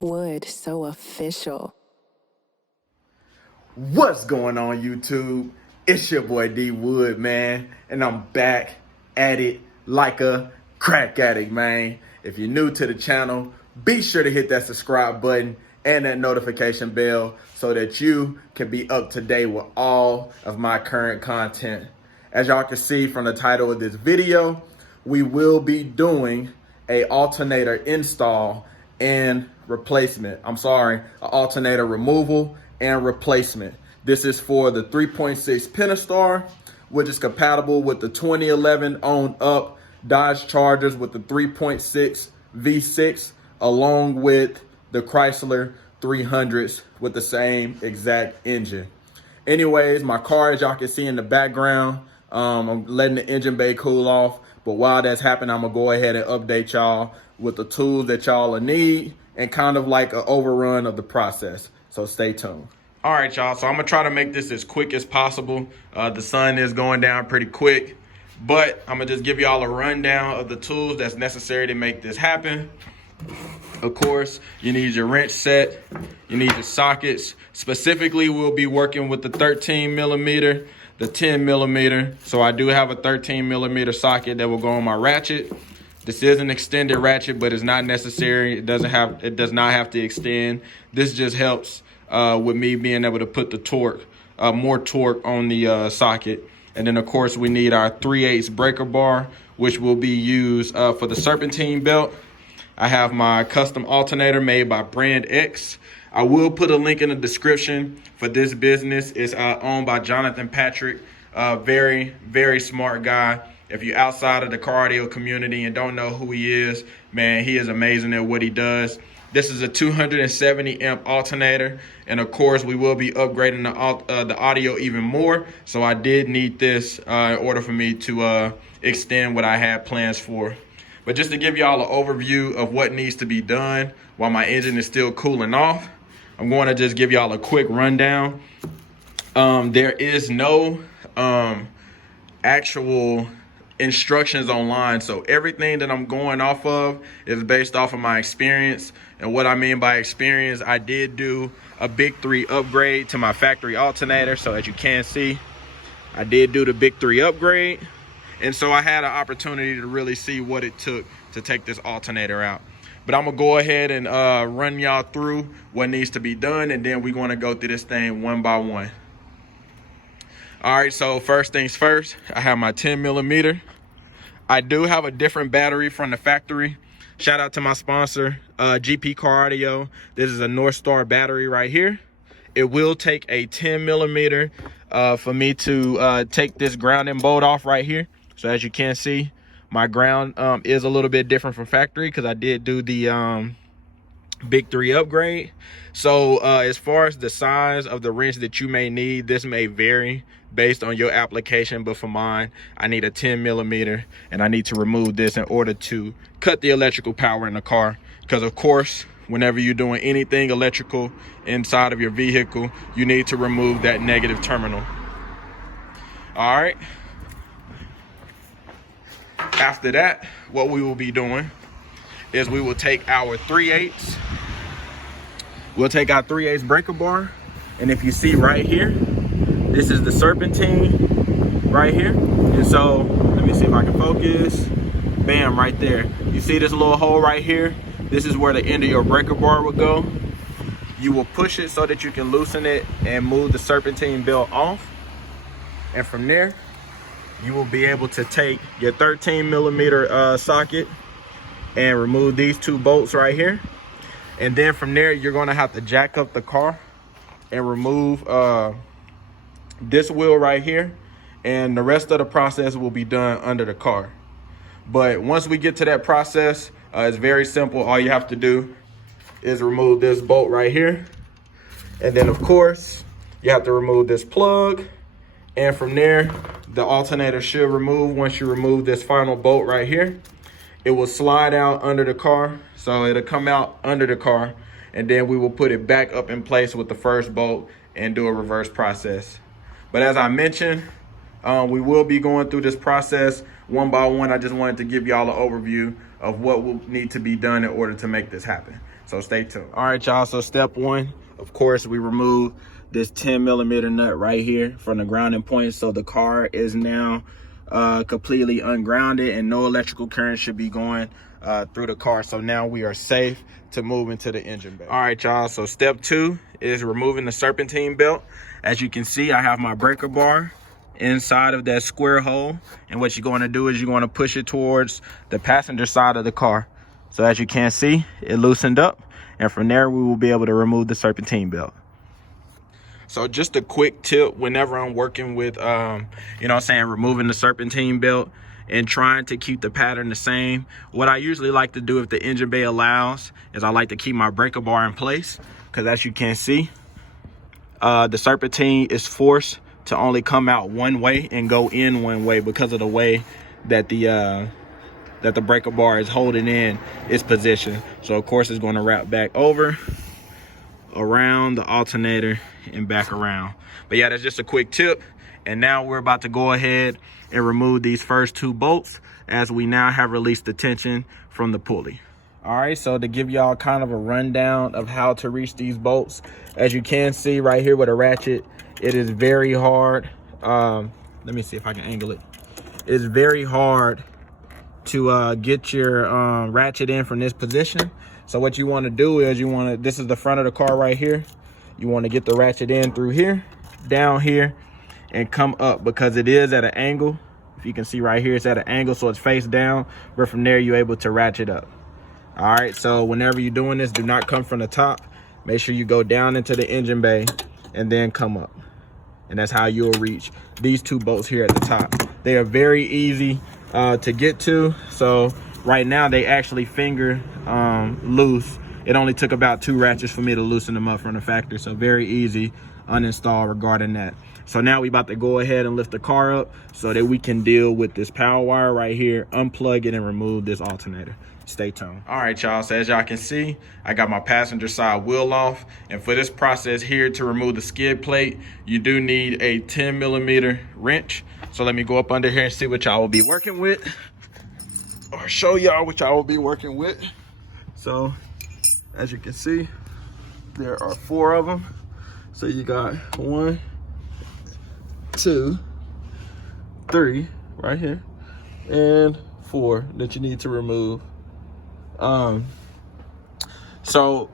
Wood so official. What's going on, YouTube? It's your boy D Wood, man, and I'm back at it like a crack addict, man. If you're new to the channel, be sure to hit that subscribe button and that notification bell so that you can be up to date with all of my current content. As y'all can see from the title of this video, we will be doing a alternator install and replacement. An alternator removal and replacement. This is for the 3.6 Pentastar, which is compatible with the 2011 on up Dodge Chargers with the 3.6 V6, along with the Chrysler 300s with the same exact engine. Anyways, my car, as y'all can see in the background, I'm letting the engine bay cool off. But while that's happening, I'm gonna go ahead and update y'all with the tools that y'all will need and kind of like an overrun of the process. So stay tuned. All right, y'all, so I'm gonna try to make this as quick as possible. The sun is going down pretty quick, but I'm gonna just give y'all a rundown of the tools that's necessary to make this happen. Of course, you need your wrench set, you need the sockets. Specifically, we'll be working with the 13 millimeter, the 10 millimeter. So I do have a 13 millimeter socket that will go on my ratchet. This is an extended ratchet, but it's not necessary. It does not have to extend. This just helps with me being able to put the torque, more torque on the socket. And then of course we need our 3/8 breaker bar, which will be used for the Serpentine belt. I have my custom alternator made by Brand X. I will put a link in the description for this business. It's owned by Jonathan Patrick, very, very smart guy. If you're outside of the cardio community and don't know who he is, man, he is amazing at what he does. This is a 270 amp alternator. And of course, we will be upgrading the audio even more. So I did need this in order for me to extend what I had plans for. But just to give y'all an overview of what needs to be done while my engine is still cooling off, I'm going to just give y'all a quick rundown. There is no actual instructions online, so everything that I'm going off of is based off of my experience. And what I mean by experience, I did do a big 3 upgrade to my factory alternator. So as you can see, I did do the big 3 upgrade, and so I had an opportunity to really see what it took to take this alternator out. But I'm gonna go ahead and run y'all through what needs to be done, and then we're gonna go through this thing one by one. All right, so first things first, I have my 10 millimeter. I do have a different battery from the factory. Shout out to my sponsor, GP Cardio. This is a North Star battery right here. It will take a 10 millimeter for me to take this grounding bolt off right here. So as you can see, my ground is a little bit different from factory because I did do the big 3 upgrade. So as far as the size of the wrench that you may need, this may vary based on your application, but for mine, I need a 10 millimeter, and I need to remove this in order to cut the electrical power in the car. Because of course, whenever you're doing anything electrical inside of your vehicle, you need to remove that negative terminal. All right. After that, what we will be doing is we will take our 3/8. We'll take our 3/8 breaker bar, and if you see right here, this is the Serpentine right here. And so let me see if I can focus. Bam, right there. You see this little hole right here? This is where the end of your breaker bar will go. You will push it so that you can loosen it and move the Serpentine belt off. And from there, you will be able to take your 13 millimeter socket and remove these 2 bolts right here. And then from there, you're gonna have to jack up the car and remove this wheel right here. And the rest of the process will be done under the car. But once we get to that process, it's very simple. All you have to do is remove this bolt right here. And then of course, you have to remove this plug. And from there, the alternator should remove once you remove this final bolt right here. It will slide out under the car. So it'll come out under the car, and then we will put it back up in place with the first bolt and do a reverse process. But as I mentioned, we will be going through this process one by one. I just wanted to give y'all an overview of what will need to be done in order to make this happen. So stay tuned. All right, y'all, so step one, of course, we remove this 10mm nut right here from the grounding point. So the car is now completely ungrounded and no electrical current should be going through the car. So now we are safe to move into the engine bay. All right, y'all, so step two is removing the serpentine belt. As you can see, I have my breaker bar inside of that square hole, and what you're going to do is you're going to push it towards the passenger side of the car. So as you can see, it loosened up, and from there we will be able to remove the serpentine belt. So just a quick tip whenever I'm working with removing the serpentine belt and trying to keep the pattern the same, what I usually like to do if the engine bay allows is I like to keep my breaker bar in place, because as you can see, the serpentine is forced to only come out one way and go in one way because of the way that the breaker bar is holding in its position. So of course it's going to wrap back over, around the alternator, and back around. But yeah, that's just a quick tip. And now we're about to go ahead and remove these first two bolts, as we now have released the tension from the pulley. All right, so to give y'all kind of a rundown of how to reach these bolts, as you can see right here with a ratchet, it is very hard. Let me see if I can angle it. It's very hard to get your ratchet in from this position. So what you want to do is this is the front of the car right here. You want to get the ratchet in through here, down here, and come up, because it is at an angle. If you can see right here, it's at an angle, so it's face down, but from there you're able to ratchet up. All right, so whenever you're doing this, do not come from the top. Make sure you go down into the engine bay and then come up. And that's how you'll reach these two bolts here at the top. They are very easy to get to. So right now they actually finger loose. It only took about 2 ratchets for me to loosen them up from the factory. So very easy uninstall regarding that. So now we about to go ahead and lift the car up so that we can deal with this power wire right here, unplug it, and remove this alternator. Stay tuned. All right, y'all, so as y'all can see, I got my passenger side wheel off, and for this process here to remove the skid plate, you do need a 10mm wrench. So let me go up under here and see what y'all will be working with, or show y'all what y'all will be working with. So as you can see, there are 4 of them. So you got 1, 2, 3 right here, and 4 that you need to remove. So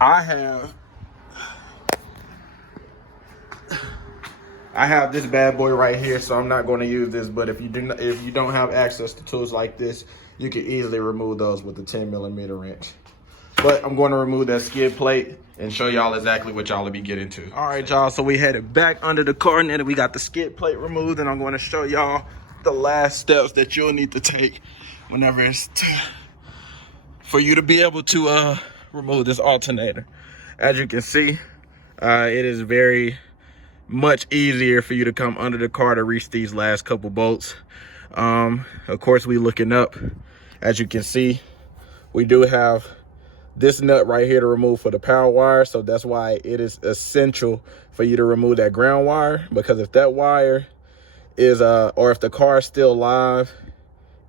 I have this bad boy right here, so I'm not going to use this, but if you don't have access to tools like this, you can easily remove those with the 10mm wrench. But I'm going to remove that skid plate and show y'all exactly what y'all will be getting to. All right, y'all, so we headed back under the car, and then we got the skid plate removed, and I'm going to show y'all the last steps that you'll need to take whenever it's time for you to be able to remove this alternator. As you can see, it is very much easier for you to come under the car to reach these last couple bolts. Of course, we looking up. As you can see, we do have this nut right here to remove for the power wire, so that's why it is essential for you to remove that ground wire, because if that wire is or if the car is still live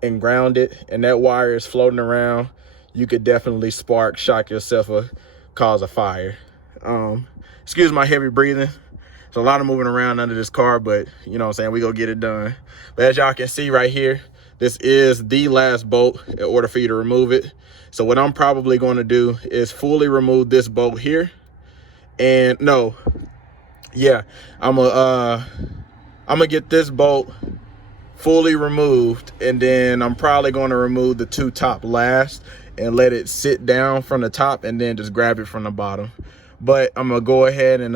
and grounded and that wire is floating around, you could definitely shock yourself, or cause a fire. Excuse my heavy breathing. There's a lot of moving around under this car, but you know what I'm saying, we gonna get it done. But as y'all can see right here, this is the last bolt in order for you to remove it. So what I'm probably going to do is fully remove this bolt here. And I'm gonna get this bolt fully removed, and then I'm probably going to remove the 2 top last and let it sit down from the top, and then just grab it from the bottom. But I'm gonna go ahead and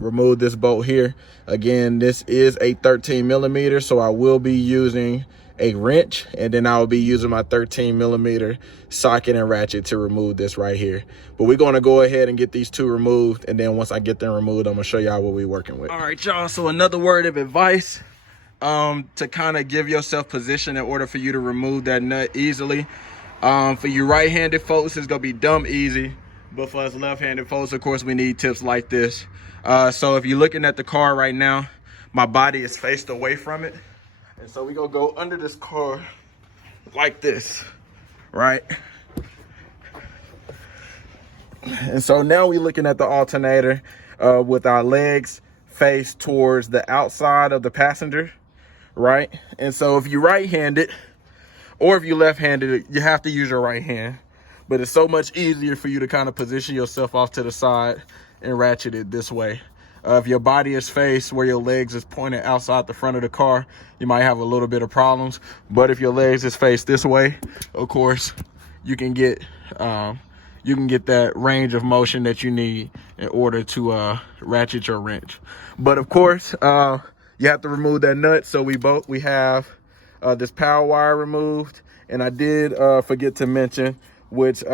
remove this bolt here. Again, this is a 13mm, so I will be using a wrench, and then I'll be using my 13mm socket and ratchet to remove this right here. But we're gonna go ahead and get these 2 removed, and then once I get them removed, I'm gonna show y'all what we're working with. All right, y'all, so another word of advice to kind of give yourself position in order for you to remove that nut easily. For you right-handed folks, it's gonna be dumb easy, but for us left-handed folks, of course, we need tips like this. So if you're looking at the car right now, my body is faced away from it, and so we gonna go under this car like this, right? And so now we're looking at the alternator with our legs faced towards the outside of the passenger, right? And so if you're right-handed or if you're left-handed, you have to use your right hand. But it's so much easier for you to kind of position yourself off to the side and ratchet it this way. If your body is faced where your legs is pointed outside the front of the car, you might have a little bit of problems. But if your legs is faced this way, of course, you can get that range of motion that you need in order to ratchet your wrench. But of course, you have to remove that nut. So we have this power wire removed, and I did forget to mention, which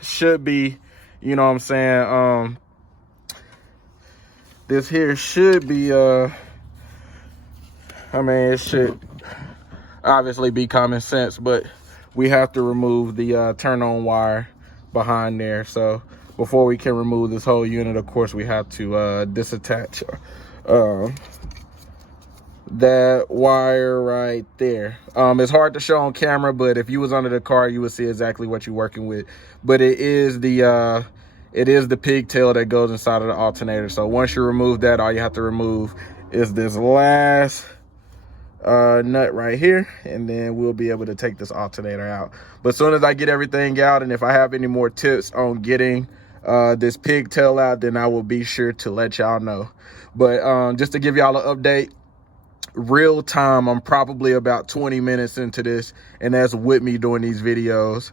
should be, you know what I'm saying, this here should be I mean, it should obviously be common sense, but we have to remove the turn on wire behind there. So before we can remove this whole unit, of course, we have to disattach that wire right there. It's hard to show on camera, but if you was under the car, you would see exactly what you're working with. But it is the pigtail that goes inside of the alternator. So once you remove that, all you have to remove is this last nut right here, and then we'll be able to take this alternator out. But as soon as I get everything out, and if I have any more tips on getting this pigtail out, then I will be sure to let y'all know. But just to give y'all an update, real time, I'm probably about 20 minutes into this, and that's with me doing these videos.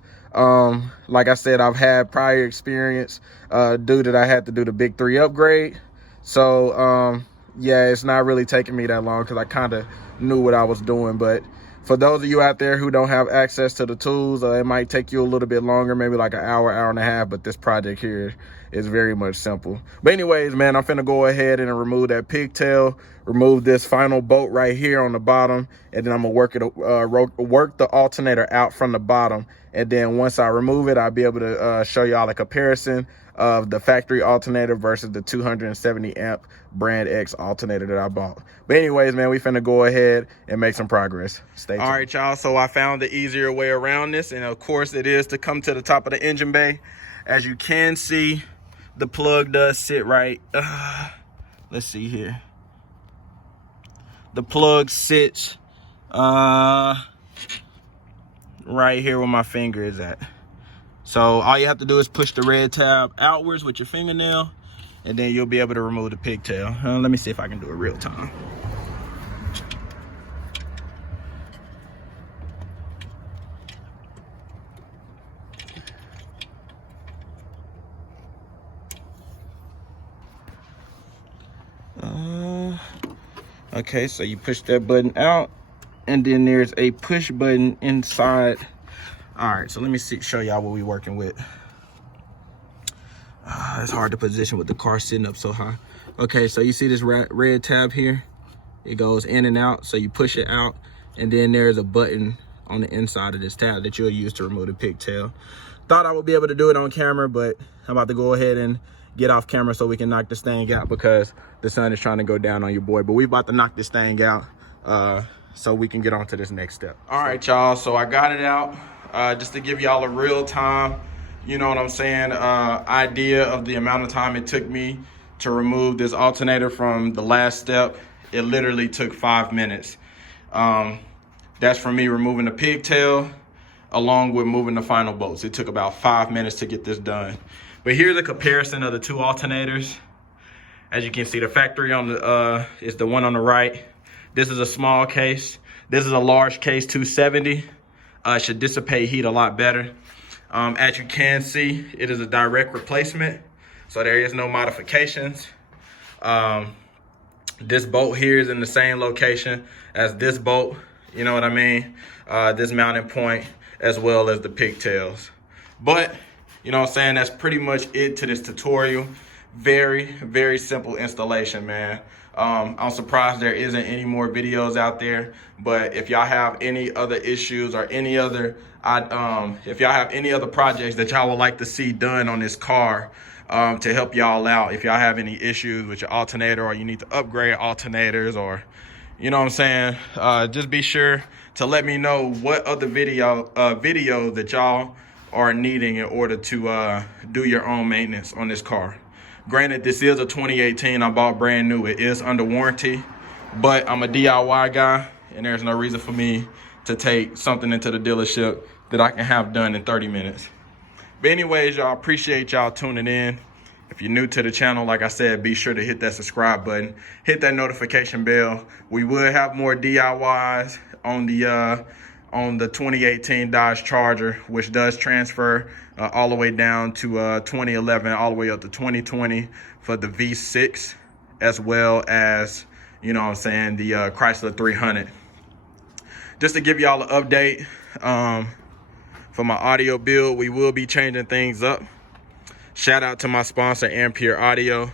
Like I said, I've had prior experience due that I had to do the big 3 upgrade. So yeah, it's not really taking me that long because I kind of knew what I was doing. But for those of you out there who don't have access to the tools, it might take you a little bit longer, maybe like an hour, hour and a half. But this project here is very much simple. But anyways, man, I'm finna go ahead and remove that pigtail, remove this final bolt right here on the bottom, and then I'm gonna work the alternator out from the bottom. And then once I remove it, I'll be able to show y'all a comparison of the factory alternator versus the 270 amp brand X alternator that I bought. But anyways, man, we finna go ahead and make some progress. Stay tuned. All right, y'all, so I found the easier way around this, and of course it is to come to the top of the engine bay. As you can see, the plug does sit right, let's see here. The plug sits right here where my finger is at. So all you have to do is push the red tab outwards with your fingernail, and then you'll be able to remove the pigtail. Let me see if I can do it real time. Okay, so you push that button out, and then there's a push button inside. All right, so let me show y'all what we're working with. It's hard to position with the car sitting up so high. Okay, so you see this red tab here? It goes in and out, so you push it out, and then there's a button on the inside of this tab that you'll use to remove the pigtail. Thought I would be able to do it on camera, but I'm about to go ahead and get off camera so we can knock this thing out because the sun is trying to go down on your boy. But we about to knock this thing out so we can get on to this next step. All right, y'all, so I got it out. Just to give y'all a real time, you know what I'm saying, idea of the amount of time it took me to remove this alternator from the last step. It literally took 5 minutes. That's from me removing the pigtail along with moving the final bolts. It took about 5 minutes to get this done. But here's a comparison of the two alternators. As you can see, the factory on the is the one on the right. This is a small case. This is a large case, 270. Should dissipate heat a lot better. As you can see, it is a direct replacement, so there is no modifications. This bolt here is in the same location as this bolt, you know what I mean? This mounting point, as well as the pigtails. But, you know what I'm saying, that's pretty much it to this tutorial. Very, very simple installation, man. I'm surprised there isn't any more videos out there, but if y'all have any other issues or any other, if y'all have any other projects that y'all would like to see done on this car to help y'all out, if y'all have any issues with your alternator or you need to upgrade alternators or, you know what I'm saying, just be sure to let me know what other videos that y'all are needing in order to do your own maintenance on this car. Granted, this is a 2018. I bought brand new. It is under warranty, but I'm a DIY guy, and there's no reason for me to take something into the dealership that I can have done in 30 minutes. But anyways, y'all, appreciate y'all tuning in. If you're new to the channel, like I said, be sure to hit that subscribe button, hit that notification bell. We will have more DIYs on the 2018 Dodge Charger, which does transfer all the way down to 2011, all the way up to 2020 for the V6, as well as, you know what I'm saying, the Chrysler 300. Just to give y'all an update, for my audio build, we will be changing things up. Shout out to my sponsor, Ampere Audio.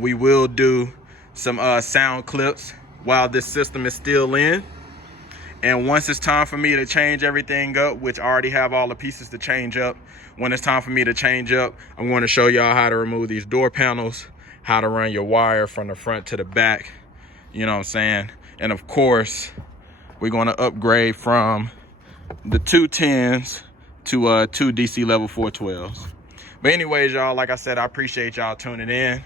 We will do some sound clips while this system is still in. And once it's time for me to change everything up, which I already have all the pieces to change up, when it's time for me to change up, I'm going to show y'all how to remove these door panels, how to run your wire from the front to the back, you know what I'm saying? And of course, we're going to upgrade from the 210s to 2 DC level 412s. But anyways, y'all, like I said, I appreciate y'all tuning in.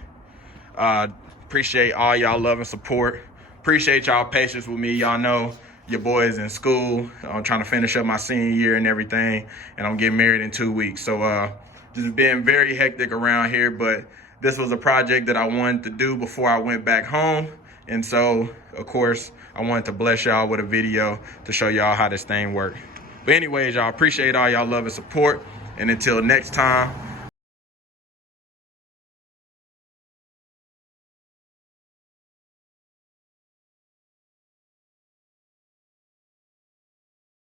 Appreciate all y'all love and support. Appreciate y'all patience with me. Y'all know your boy is in school. I'm trying to finish up my senior year and everything, and I'm getting married in 2 weeks. So just been very hectic around here, but this was a project that I wanted to do before I went back home. And so, of course, I wanted to bless y'all with a video to show y'all how this thing works. But anyways, y'all, appreciate all y'all love and support. And until next time,